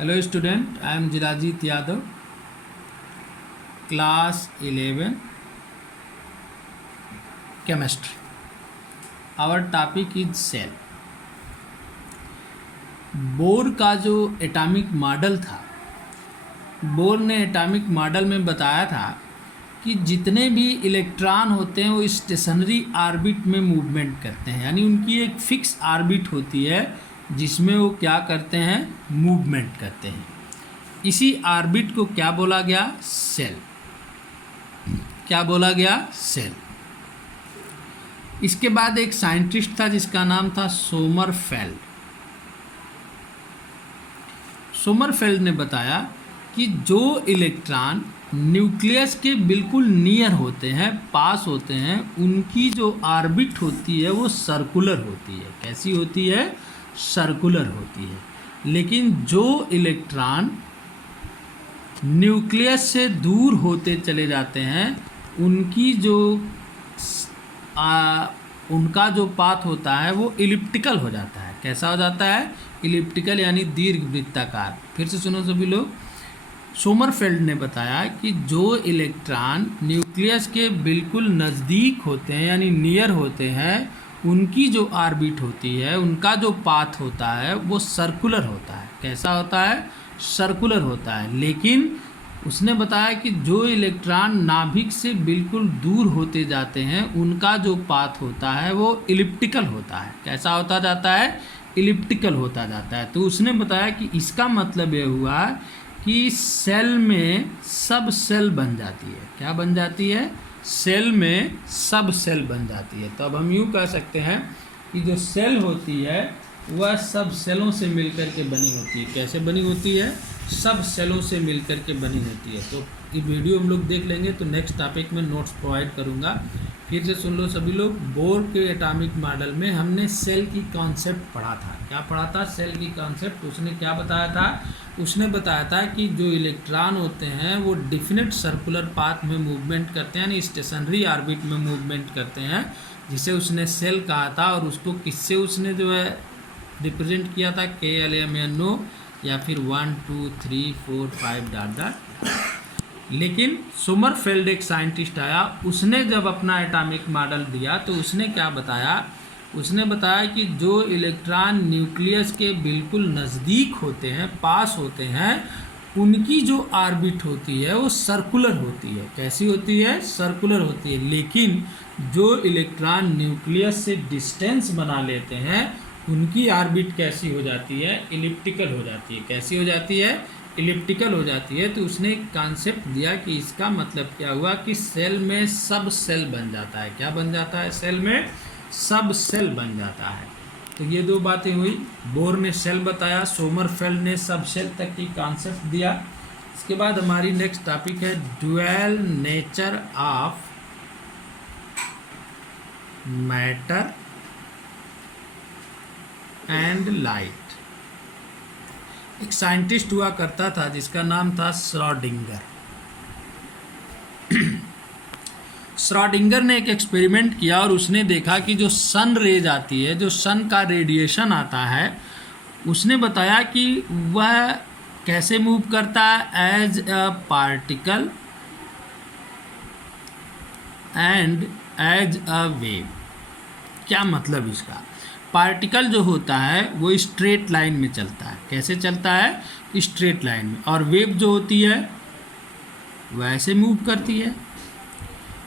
Hello student, I am Jirajit Yadav, class 11 chemistry. Our topic is cell. Bore का जो atomic model था, bore ने atomic model में बताया था कि जितने भी इलेक्ट्रॉन होते हैं वो स्टेशनरी ऑर्बिट में मूवमेंट करते हैं, यानी उनकी एक फिक्स ऑर्बिट होती है जिसमें वो क्या करते हैं, मूवमेंट करते हैं। इसी ऑर्बिट को क्या बोला गया, सेल। क्या बोला गया, सेल। इसके बाद एक साइंटिस्ट था जिसका नाम था सोमरफेल्ड। सोमरफेल्ड ने बताया कि जो इलेक्ट्रॉन न्यूक्लियस के बिल्कुल नियर होते हैं, पास होते हैं, उनकी जो ऑर्बिट होती है वो सर्कुलर होती है। कैसी होती है, सर्कुलर होती है। लेकिन जो इलेक्ट्रॉन न्यूक्लियस से दूर होते चले जाते हैं, उनकी जो उनका जो पाथ होता है वो इलिप्टिकल हो जाता है। कैसा हो जाता है, इलिप्टिकल, यानी दीर्घवृत्ताकार। फिर से सुनो सभी लोग। सोमरफेल्ड ने बताया कि जो इलेक्ट्रॉन न्यूक्लियस के बिल्कुल नज़दीक होते हैं, यानी नियर होते हैं, उनकी जो ऑर्बिट होती है, उनका जो पाथ होता है वो सर्कुलर होता है। कैसा होता है, सर्कुलर होता है। लेकिन उसने बताया कि जो इलेक्ट्रॉन नाभिक से बिल्कुल दूर होते जाते हैं, उनका जो पाथ होता है वो इलिप्टिकल होता है। कैसा होता जाता है, इलिप्टिकल होता जाता है। तो उसने बताया कि इसका मतलब ये हुआ कि सेल में सब सेल बन जाती है। क्या बन जाती है, सेल में सब सेल बन जाती है। तो अब हम यूँ कह सकते हैं कि जो सेल होती है वह सब सेलों से मिलकर के बनी होती है। कैसे बनी होती है, सब सेलों से मिलकर के बनी होती है। तो ये वीडियो हम लोग देख लेंगे, तो नेक्स्ट टॉपिक में नोट्स प्रोवाइड करूँगा। फिर से सुन लो सभी लोग। बोर के एटॉमिक मॉडल में हमने सेल की कॉन्सेप्ट पढ़ा था। क्या पढ़ा था, सेल की कॉन्सेप्ट। उसने क्या बताया था, उसने बताया था कि जो इलेक्ट्रॉन होते हैं वो डिफिनेट सर्कुलर पाथ में मूवमेंट करते हैं, यानी स्टेशनरी ऑर्बिट में मूवमेंट करते हैं, जिसे उसने सेल कहा था। और उसको किससे उसने जो है रिप्रेजेंट किया था, KLMNO, या फिर 1 2 3 4 5 डॉट डॉट। लेकिन सोमरफेल्ड एक साइंटिस्ट आया, उसने जब अपना एटॉमिक मॉडल दिया तो उसने क्या बताया, उसने बताया कि जो इलेक्ट्रॉन न्यूक्लियस के बिल्कुल नज़दीक होते हैं, पास होते हैं, उनकी जो ऑर्बिट होती है वो सर्कुलर होती है। कैसी होती है, सर्कुलर होती है। लेकिन जो इलेक्ट्रॉन न्यूक्लियस से डिस्टेंस बना लेते हैं, उनकी ऑर्बिट कैसी हो जाती है, इलिप्टिकल हो जाती है। कैसी हो जाती है, इलिप्टिकल हो जाती है। तो उसने एक कॉन्सेप्ट दिया कि इसका मतलब क्या हुआ कि सेल में सब सेल बन जाता है। क्या बन जाता है, सेल में सब सेल बन जाता है। तो ये दो बातें हुई। बोर ने सेल बताया, सोमरफेल्ड ने सब सेल तक की कॉन्सेप्ट दिया। इसके बाद हमारी नेक्स्ट टॉपिक है dual nature of matter and light. एक साइंटिस्ट हुआ करता था जिसका नाम था श्रोडिंगर। श्रोडिंगर ने एक एक्सपेरिमेंट किया और उसने देखा कि जो सन रेज आती है, जो सन का रेडिएशन आता है, उसने बताया कि वह कैसे मूव करता है, as a particle and as a wave. क्या मतलब इसका, पार्टिकल जो होता है वो स्ट्रेट लाइन में चलता है। कैसे चलता है, स्ट्रेट लाइन में। और वेव जो होती है वैसे मूव करती है।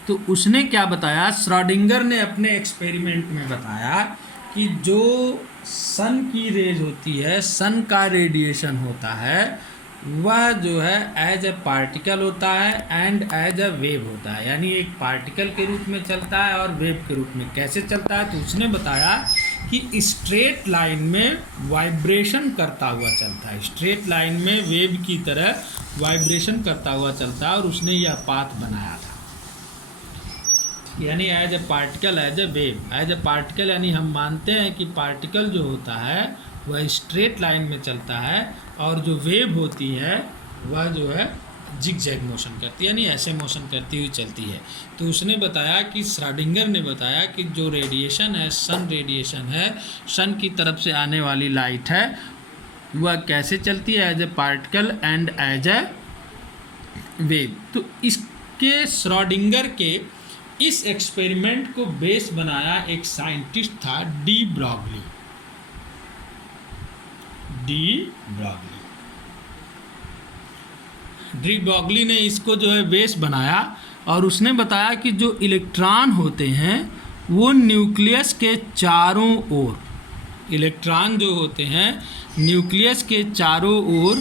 तो उसने क्या बताया, श्रोडिंगर ने अपने एक्सपेरिमेंट में बताया कि जो सन की रेज होती है, सन का रेडिएशन होता है, वह जो है एज ए पार्टिकल होता है एंड एज अ वेव होता है। यानी एक पार्टिकल के रूप में चलता है और वेव के रूप में। कैसे चलता है, तो उसने बताया कि स्ट्रेट लाइन में वाइब्रेशन करता हुआ चलता है। स्ट्रेट लाइन में वेव की तरह वाइब्रेशन करता हुआ चलता है। और उसने यह पाथ बनाया था, यानी as a particle, as a wave. As a particle यानी हम मानते हैं कि पार्टिकल जो होता है वह स्ट्रेट लाइन में चलता है, और जो वेव होती है वह जो है जिग जैग मोशन करती है, यानी ऐसे मोशन करती हुई चलती है। तो उसने बताया कि श्रोडिंगर ने बताया कि जो रेडिएशन है, सन रेडिएशन है, सन की तरफ से आने वाली लाइट है, वह कैसे चलती है, as a particle and as a wave. तो इसके श्रोडिंगर के इस एक्सपेरिमेंट को बेस बनाया एक साइंटिस्ट था डी ब्रॉगली। डी ब्रॉगली ने इसको जो है बेस बनाया और उसने बताया कि जो इलेक्ट्रॉन होते हैं वो न्यूक्लियस के चारों ओर, इलेक्ट्रॉन जो होते हैं न्यूक्लियस के चारों ओर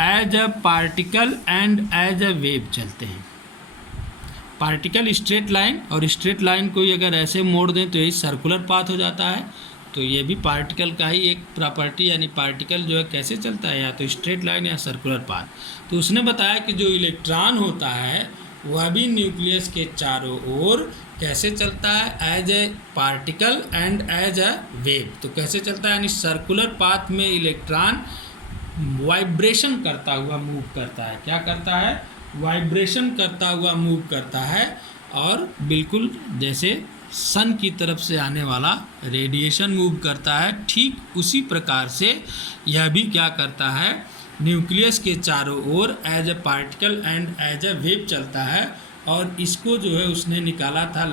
as a particle and as a wave चलते हैं। पार्टिकल स्ट्रेट लाइन, और स्ट्रेट लाइन को ही अगर ऐसे मोड़ दें तो यही सर्कुलर पाथ हो जाता है। तो ये भी पार्टिकल का ही एक प्रॉपर्टी, यानी पार्टिकल जो है कैसे चलता है, या तो स्ट्रेट लाइन या सर्कुलर पाथ। तो उसने बताया कि जो इलेक्ट्रॉन होता है वह भी न्यूक्लियस के चारों ओर कैसे चलता है, as a particle and as a wave. तो कैसे चलता है, यानी सर्कुलर पाथ में इलेक्ट्रॉन वाइब्रेशन करता हुआ मूव करता है। क्या करता है, वाइब्रेशन करता हुआ मूव करता है, और बिल्कुल जैसे सन की तरफ से आने वाला रेडिएशन मूव करता है, ठीक उसी प्रकार से यह भी क्या करता है, न्यूक्लियस के चारों ओर as a particle and as a wave चलता है। और इसको जो है उसने निकाला था,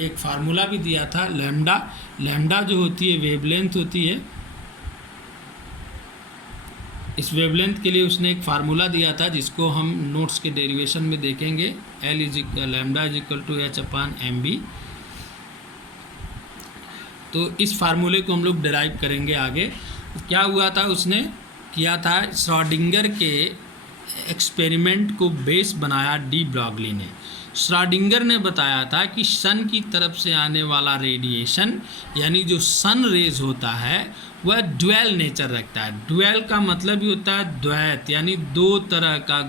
एक फार्मूला भी दिया था लैम्डा। लैम्डा जो होती है वेवलेंथ होती है, इस वेवलेंथ के लिए उसने एक फार्मूला दिया था जिसको हम नोट्स के डेरिवेशन में देखेंगे। L lambda is equal to H/mb। तो इस फार्मूले को हम लोग डिराइव करेंगे आगे। क्या हुआ था, उसने किया था श्रोडिंगर के एक्सपेरिमेंट को बेस बनाया डी ब्रॉगली ने। श्रोडिंगर ने बताया था कि सन की तरफ से आने वाला रेडिएशन, यानी जो सन रेज होता है वह ड्वेल नेचर रखता है। ड्वेल का मतलब ही होता है द्वैत, यानी दो तरह का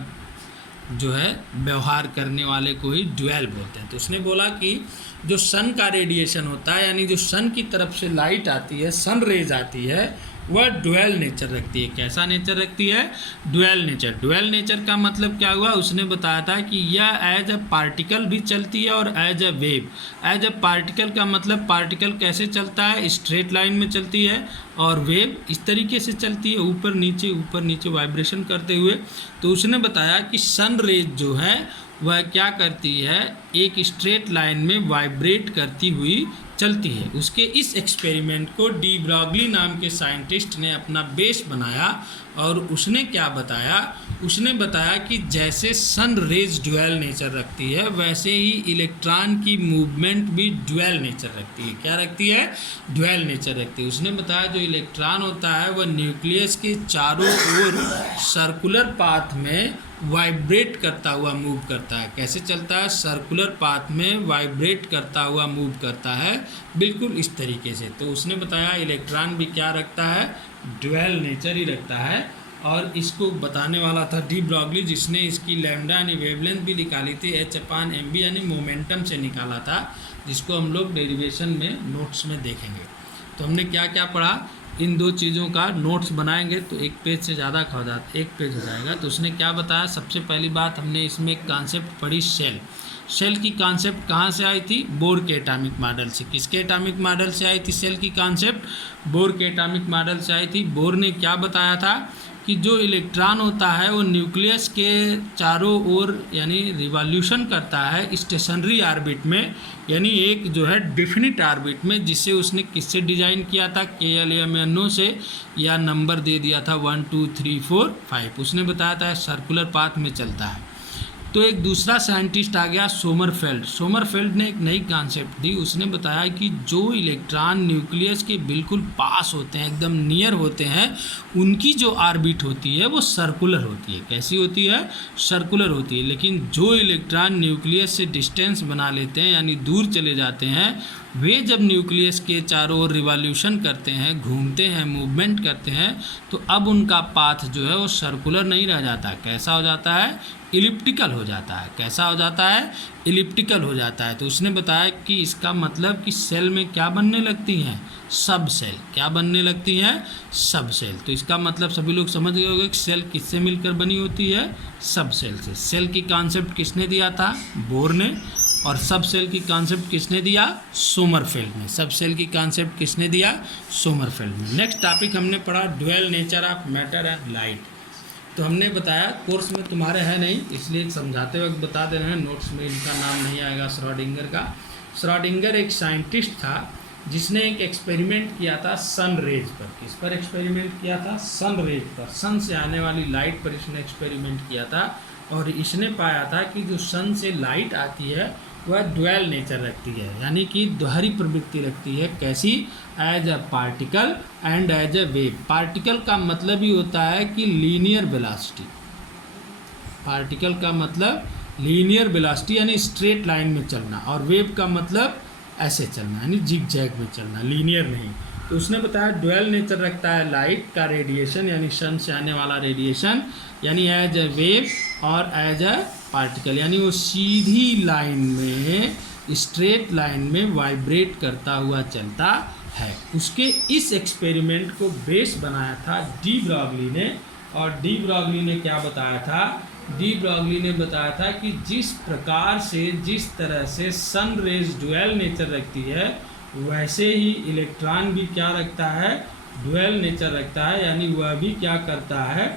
जो है व्यवहार करने वाले को ही ड्वेल बोलते हैं। तो उसने बोला कि जो सन का रेडिएशन होता है, यानी जो सन की तरफ से लाइट आती है, सन रेज आती है, वह ड्वेल नेचर रखती है। कैसा नेचर रखती है, ड्वेल नेचर। ड्वेल नेचर का मतलब क्या हुआ, उसने बताया था कि यह एज अ पार्टिकल भी चलती है और as a wave. As a particle का मतलब पार्टिकल कैसे चलता है, स्ट्रेट लाइन में चलती है, और वेव इस तरीके से चलती है, ऊपर नीचे वाइब्रेशन करते हुए। तो उसने बताया कि सन रेज जो है वह क्या करती है, एक स्ट्रेट लाइन में वाइब्रेट करती हुई चलती है। उसके इस एक्सपेरिमेंट को डी ब्रॉगली नाम के साइंटिस्ट ने अपना बेस बनाया, और उसने क्या बताया, उसने बताया कि जैसे सन रेज ड्वेल नेचर रखती है, वैसे ही इलेक्ट्रॉन की मूवमेंट भी ड्वेल नेचर रखती है। क्या रखती है, ड्वेल नेचर रखती है। उसने बताया जो इलेक्ट्रॉन होता है वह न्यूक्लियस के चारों ओर सर्कुलर पाथ में वाइब्रेट करता हुआ मूव करता है। कैसे चलता है, सर्कुलर पाथ में वाइब्रेट करता हुआ मूव करता है, बिल्कुल इस तरीके से। तो उसने बताया इलेक्ट्रॉन भी क्या रखता है, ड्वेल नेचर ही रखता है। और इसको बताने वाला था डी ब्रॉगली, जिसने इसकी लैम्डा यानी वेवलेंथ भी निकाली थी, H/mb यानी मोमेंटम से निकाला था, जिसको हम लोग डेरिवेशन में नोट्स में देखेंगे। तो हमने क्या क्या पढ़ा, इन दो चीज़ों का नोट्स बनाएंगे तो एक पेज से ज़्यादा हो जाता, एक पेज हो जाएगा। तो उसने क्या बताया, सबसे पहली बात हमने इसमें एक कॉन्सेप्ट पढ़ी, सेल। सेल की कॉन्सेप्ट कहाँ से आई थी, बोर के एटॉमिक मॉडल से। किसके एटॉमिक मॉडल से आई थी सेल की कॉन्सेप्ट, बोर के एटॉमिक मॉडल से आई थी। बोर ने क्या बताया था कि जो इलेक्ट्रॉन होता है वो न्यूक्लियस के चारों ओर यानी रिवॉल्यूशन करता है स्टेशनरी ऑर्बिट में, यानी एक जो है डेफिनिट ऑर्बिट में, जिसे उसने किससे डिजाइन किया था, KLMNO से, या नंबर दे दिया था 1 2 3 4 5। उसने बताया था सर्कुलर पाथ में चलता है। तो एक दूसरा साइंटिस्ट आ गया सोमरफेल्ड। सोमरफेल्ड ने एक नई कॉन्सेप्ट दी। उसने बताया कि जो इलेक्ट्रॉन न्यूक्लियस के बिल्कुल पास होते हैं, एकदम नियर होते हैं, उनकी जो ऑर्बिट होती है वो सर्कुलर होती है। कैसी होती है, सर्कुलर होती है। लेकिन जो इलेक्ट्रॉन न्यूक्लियस से डिस्टेंस बना लेते हैं, यानी दूर चले जाते हैं, वे जब न्यूक्लियस के चारों ओर रिवॉल्यूशन करते हैं, घूमते हैं, मूवमेंट करते हैं, तो अब उनका पाथ जो है वो सर्कुलर नहीं रह जाता। कैसा हो जाता है, इलिप्टिकल हो जाता है। कैसा हो जाता है, इलिप्टिकल हो जाता है। तो उसने बताया कि इसका मतलब कि सेल में क्या बनने लगती हैं, सब सेल। क्या बनने लगती हैं, सब सेल। तो इसका मतलब सभी लोग समझ गए होंगे कि सेल किससे मिलकर बनी होती है, सब सेल से। सेल की कॉन्सेप्ट किसने दिया था, बोर ने। और सब सेल की कॉन्सेप्ट किसने दिया? सोमरफेल्ड ने। सब सेल की कॉन्सेप्ट किसने दिया? सोमरफेल्ड ने। नेक्स्ट टॉपिक हमने पढ़ा dual nature of matter and light. तो हमने बताया कोर्स में तुम्हारे है नहीं, इसलिए समझाते वक्त बता दे रहे हैं, नोट्स में इनका नाम नहीं आएगा श्रोडिंगर का। श्रोडिंगर एक साइंटिस्ट था जिसने एक एक्सपेरिमेंट किया था सन रेज पर। किस पर एक्सपेरिमेंट किया था? सन रेज पर, सन से आने वाली लाइट पर इसने एक्सपेरिमेंट किया था और इसने पाया था कि जो सन से लाइट आती है वह ड्यूअल नेचर रखती है, यानी कि दोहरी प्रवृत्ति रखती है। कैसी? As a particle and as a wave. Particle का मतलब ही होता है कि लीनियर वेलोसिटी। पार्टिकल का मतलब लीनियर वेलोसिटी यानी स्ट्रेट लाइन में चलना, और वेव का मतलब ऐसे चलना यानी जिग जैग में चलना, लीनियर नहीं। तो उसने बताया ड्यूअल नेचर रखता है लाइट का रेडिएशन, यानी सन से आने वाला रेडिएशन, यानी एज अ वेव और एज अ पार्टिकल, यानी वो सीधी लाइन में, स्ट्रेट लाइन में वाइब्रेट करता हुआ चलता है। उसके इस एक्सपेरिमेंट को बेस बनाया था डी ब्रॉगली ने। और डी ब्रॉगली ने क्या बताया था? डी ब्रॉगली ने बताया था कि जिस प्रकार से, जिस तरह से सन रेज ड्यूअल नेचर रखती है, वैसे ही इलेक्ट्रॉन भी क्या रखता है? ड्यूअल नेचर रखता है, यानी वह भी क्या करता है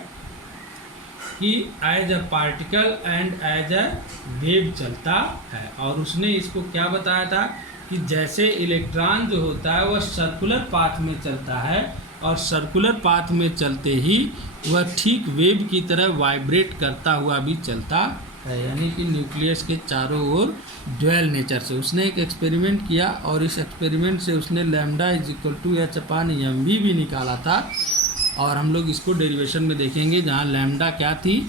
कि as a particle and as a wave चलता है। और उसने इसको क्या बताया था कि जैसे इलेक्ट्रॉन जो होता है वह सर्कुलर पाथ में चलता है, और सर्कुलर पाथ में चलते ही वह ठीक वेव की तरह वाइब्रेट करता हुआ भी चलता है, यानी कि न्यूक्लियस के चारों ओर ड्यूअल नेचर से। उसने एक एक्सपेरिमेंट किया और इस एक्सपेरिमेंट से उसने lambda is equal to h/mv भी निकाला था, और हम लोग इसको डेरिवेशन में देखेंगे, जहाँ लैम्डा क्या थी?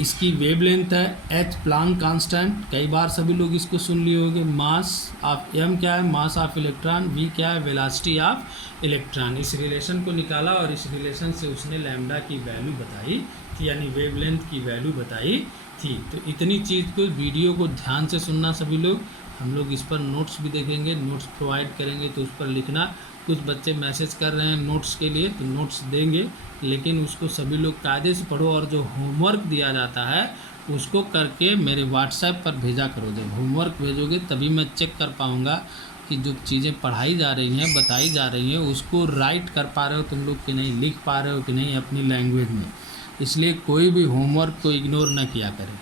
इसकी वेवलेंथ है, h प्लांक कांस्टेंट, कई बार सभी लोग इसको सुन लिए होंगे। मास ऑफ m क्या है? Mass of electron. v क्या है? Velocity of electron. इस रिलेशन को निकाला और इस रिलेशन से उसने लैम्डा की वैल्यू बताई थी, यानी वेवलेंथ की वैल्यू बताई थी। तो इतनी चीज़ को, वीडियो को ध्यान से सुनना सभी लोग। हम लोग इस पर नोट्स भी देखेंगे, नोट्स प्रोवाइड करेंगे, तो उस पर लिखना। कुछ बच्चे मैसेज कर रहे हैं नोट्स के लिए, तो नोट्स देंगे, लेकिन उसको सभी लोग कायदे से पढ़ो, और जो होमवर्क दिया जाता है उसको करके मेरे व्हाट्सएप पर भेजा करो। जब होमवर्क भेजोगे तभी मैं चेक कर पाऊँगा कि जो चीज़ें पढ़ाई जा रही हैं, बताई जा रही हैं, उसको राइट कर पा रहे हो तुम लोग कि नहीं, लिख पा रहे हो कि नहीं अपनी लैंग्वेज में। इसलिए कोई भी होमवर्क को इग्नोर न किया करें।